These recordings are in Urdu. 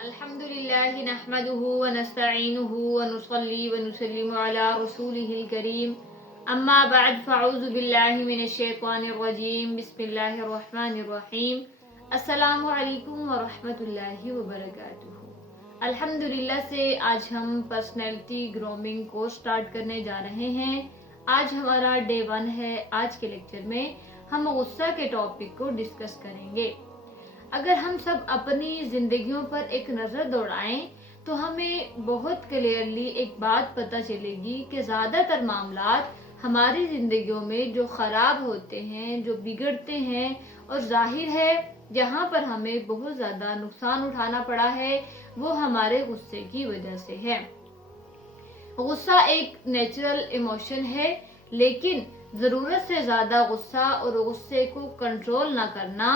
الحمد لله نحمده ونستعينه ونصلي ونسلم على رسوله الكريم أما بعد فأعوذ بالله من الشيطان الرجيم بسم الله الرحمن الرحيم السلام علیکم ورحمۃ اللہ وبرکاتہ۔ الحمدللہ سے آج ہم پرسنالٹی گرومنگ کو سٹارٹ کرنے جا رہے ہیں۔ آج ہمارا ڈے 1 ہے۔ آج کے لیکچر میں ہم غصہ کے ٹاپک کو ڈسکس کریں گے۔ اگر ہم سب اپنی زندگیوں پر ایک نظر دوڑائیں تو ہمیں بہت کلیئرلی ایک بات پتہ چلے گی کہ زیادہ تر معاملات ہماری زندگیوں میں جو خراب ہوتے ہیں، جو بگڑتے ہیں، اور ظاہر ہے جہاں پر ہمیں بہت زیادہ نقصان اٹھانا پڑا ہے وہ ہمارے غصے کی وجہ سے ہے۔ غصہ ایک نیچرل ایموشن ہے، لیکن ضرورت سے زیادہ غصہ اور غصے کو کنٹرول نہ کرنا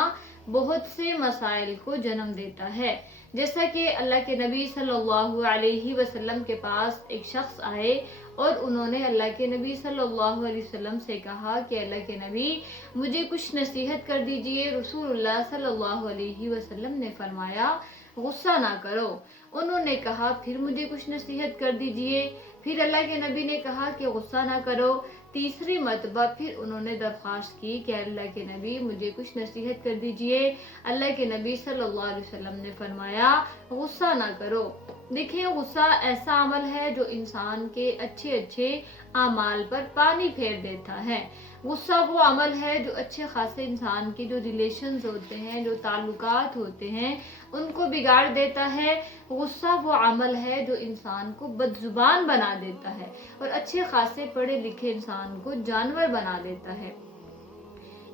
بہت سے مسائل کو جنم دیتا ہے۔ جیسا کہ اللہ کے نبی صلی اللہ علیہ وسلم کے پاس ایک شخص آئے اور انہوں نے اللہ کے نبی صلی اللہ علیہ وسلم سے کہا کہ اللہ کے نبی مجھے کچھ نصیحت کر دیجئے۔ رسول اللہ صلی اللہ علیہ وسلم نے فرمایا غصہ نہ کرو۔ انہوں نے کہا پھر مجھے کچھ نصیحت کر دیجئے۔ پھر اللہ کے نبی نے کہا کہ غصہ نہ کرو۔ تیسری مرتبہ پھر انہوں نے درخواست کی کہ اللہ کے نبی مجھے کچھ نصیحت کر دیجئے۔ اللہ کے نبی صلی اللہ علیہ وسلم نے فرمایا غصہ نہ کرو۔ دیکھیں، غصہ ایسا عمل ہے جو انسان کے اچھے اعمال پر پانی پھیر دیتا ہے۔ غصہ وہ عمل ہے جو اچھے خاصے انسان کے جو ریلیشنز ہوتے ہیں، جو تعلقات ہوتے ہیں، ان کو بگاڑ دیتا ہے۔ غصہ وہ عمل ہے جو انسان کو بدزبان بنا دیتا ہے اور اچھے خاصے پڑھے لکھے انسان کو جانور بنا دیتا ہے۔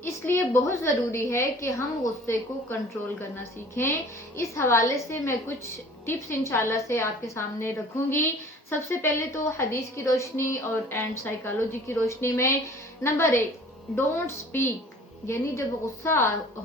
اس لیے بہت ضروری ہے کہ ہم غصے کو کنٹرول کرنا سیکھیں۔ اس حوالے سے میں کچھ ٹپس انشاءاللہ سے آپ کے سامنے رکھوں گی۔ سب سے پہلے تو حدیث کی روشنی اور اینڈ سائیکالوجی کی روشنی میں نمبر 1 ڈونٹ اسپیک، یعنی جب غصہ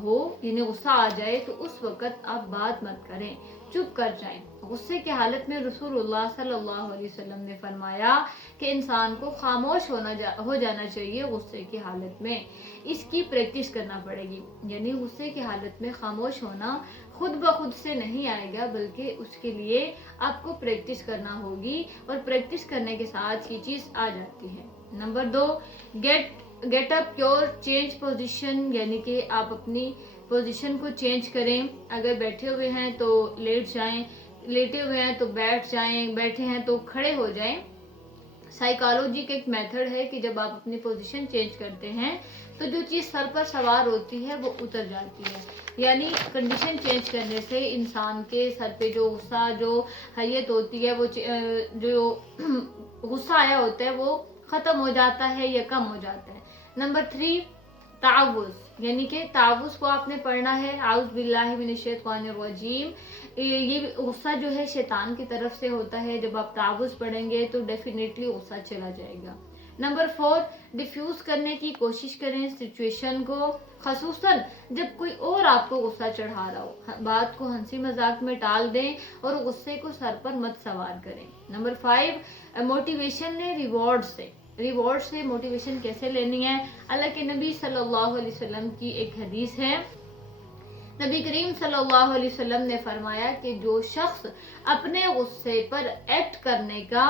ہو، یعنی غصہ آ جائے تو اس وقت آپ بات مت کریں، چپ کر جائیں۔ غصے کی حالت میں رسول اللہ صلی اللہ علیہ وسلم نے فرمایا کہ انسان کو خاموش ہو جانا چاہیے غصے کی حالت میں۔ اس کی پریکٹس کرنا پڑے گی، یعنی غصے کی حالت میں خاموش ہونا خود بخود سے نہیں آئے گا، بلکہ اس کے لیے آپ کو پریکٹس کرنا ہوگی، اور پریکٹس کرنے کے ساتھ یہ چیز آ جاتی ہے۔ Number 2 get up your change position, یعنی کہ آپ اپنی پوزیشن کو چینج کریں۔ اگر بیٹھے ہوئے ہیں تو لیٹ جائیں، لیٹے ہوئے ہیں تو بیٹھ جائیں، بیٹھے ہیں تو کھڑے ہو جائیں۔ سائیکالوجی کا ایک میتھڈ ہے کہ جب آپ اپنی پوزیشن چینج کرتے ہیں تو جو چیز سر پر سوار ہوتی ہے وہ اتر جاتی ہے، یعنی کنڈیشن چینج کرنے سے انسان کے سر پہ جو غصہ، جو حیت ہوتی ہے، وہ جو غصہ آیا ہوتا ہے وہ ختم ہو جاتا ہے یا کم ہو جاتا ہے۔ نمبر 3 تعوذ، یعنی کہ تعوذ کو آپ نے پڑھنا ہے، اعوذ باللہ من الشیطان الرجیم۔ یہ غصہ جو ہے شیطان کی طرف سے ہوتا ہے۔ جب آپ تعوذ پڑھیں گے تو ڈیفینیٹلی غصہ چلا جائے گا۔ نمبر 4 ڈیفیوز کرنے کی کوشش کریں سچویشن کو، خصوصاً جب کوئی اور آپ کو غصہ چڑھا رہا ہو۔ بات کو ہنسی مذاق میں ٹال دیں اور غصے کو سر پر مت سوار کریں۔ نمبر 5 موٹیویشن لیں ریوارڈ سے موٹیویشن کیسے لینی ہے؟ اللہ کے نبی صلی اللہ علیہ وسلم کی ایک حدیث ہے، نبی کریم صلی اللہ علیہ وسلم نے فرمایا کہ جو شخص اپنے غصے پر ایکٹ کرنے کا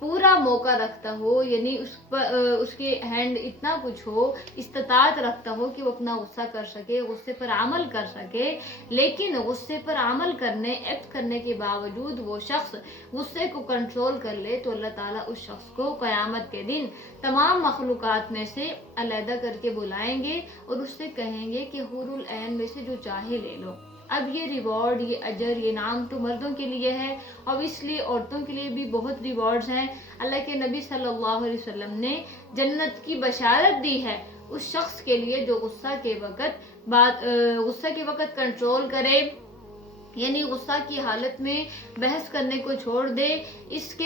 پورا موقع رکھتا ہو، یعنی اس کے ہینڈ اتنا کچھ ہو، استطاعت رکھتا ہو کہ وہ اپنا غصہ کر سکے، غصے پر عمل کر سکے، لیکن غصے پر عمل کرنے، ایکٹ کرنے کے باوجود وہ شخص غصے کو کنٹرول کر لے تو اللہ تعالیٰ اس شخص کو قیامت کے دن تمام مخلوقات میں سے علیحدہ کر کے بلائیں گے اور اس سے کہیں گے کہ حور العین میں سے جو چاہے لے لو۔ اب یہ ریوارڈ، یہ اجر، یہ نام تو مردوں کے لیے ہے، اور اس لیے عورتوں کے لیے بھی بہت ریوارڈز ہیں۔ اللہ کے نبی صلی اللہ علیہ وسلم نے جنت کی بشارت دی ہے اس شخص کے لیے جو غصہ کے وقت کنٹرول کرے، یعنی غصہ کی حالت میں بحث کرنے کو چھوڑ دے۔ اس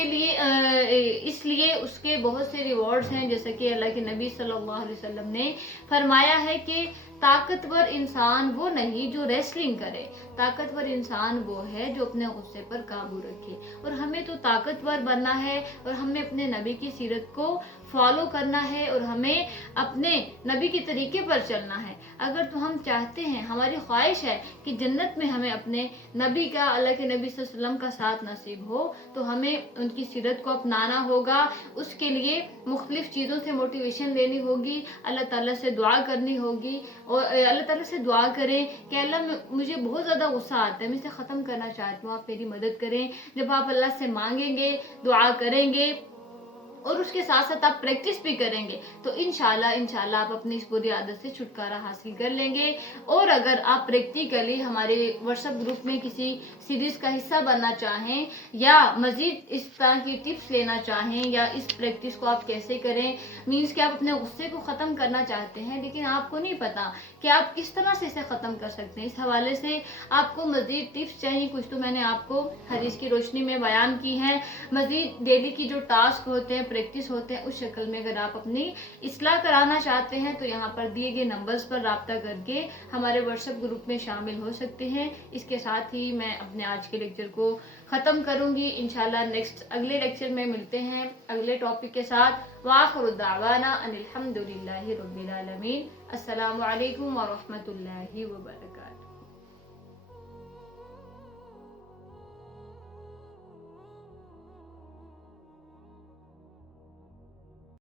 لیے اس کے بہت سے ریوارڈز ہیں، جیسا کہ اللہ کے نبی صلی اللہ علیہ وسلم نے فرمایا ہے کہ طاقتور انسان وہ نہیں جو ریسلنگ کرے، طاقتور انسان وہ ہے جو اپنے غصے پر قابو رکھے۔ اور ہمیں تو طاقتور بننا ہے اور ہمیں اپنے نبی کی سیرت کو فالو کرنا ہے اور ہمیں اپنے نبی کے طریقے پر چلنا ہے. اگر تو ہم چاہتے ہیں, ہماری خواہش ہے کہ جنت میں ہمیں اپنے نبی کا, اللہ کے نبی صلی اللہ علیہ وسلم کا ساتھ نصیب ہو, تو ہمیں ان کی سیرت کو اپنانا ہوگا. اس کے لیے مختلف چیزوں سے موٹیویشن لینی ہوگی, اللہ تعالیٰ سے دعا کرنی ہوگی, اور اللہ تعالیٰ سے دعا کریں کہ اللہ مجھے بہت زیادہ غصہ آتا ہے, میں اسے ختم کرنا چاہتی ہوں, آپ میری مدد کریں. جب آپ اللہ سے مانگیں گے, دعا کریں گے اور اس کے ساتھ ساتھ آپ پریکٹس بھی کریں گے, تو انشاءاللہ آپ اپنی اس بری عادت سے چھٹکارا حاصل کر لیں گے. اور اگر آپ پریکٹیکلی ہمارے واٹس ایپ گروپ میں کسی سیریز کا حصہ بننا چاہیں یا مزید اس طرح کی ٹپس لینا چاہیں یا اس پریکٹس کو آپ کیسے کریں, مینس کہ آپ اپنے غصے کو ختم کرنا چاہتے ہیں لیکن آپ کو نہیں پتا کہ آپ کس طرح سے اسے ختم کر سکتے ہیں, اس حوالے سے آپ کو مزید ٹپس چاہیے, کچھ تو میں نے آپ کو حدیث کی روشنی میں بیان کی ہیں. مزید ڈیلی کی جو ٹاسک ہوتے ہیں, پریکٹس ہوتے ہیں, اس شکل میں اگر آپ اپنی اصلاح کرانا چاہتے ہیں تو یہاں پر دیے گئے نمبرز پر رابطہ کر کے ہمارے واٹس ایپ گروپ میں شامل ہو سکتے ہیں. اس کے ساتھ ہی میں اپنے آج کے لیکچر کو ختم کروں گی. انشاءاللہ نیکسٹ اگلے لیکچر میں ملتے ہیں اگلے ٹاپک کے ساتھ. وآخر دعوانا ان الحمد للہ رب العالمین. السلام علیکم ورحمۃ اللہ وبرکاتہ.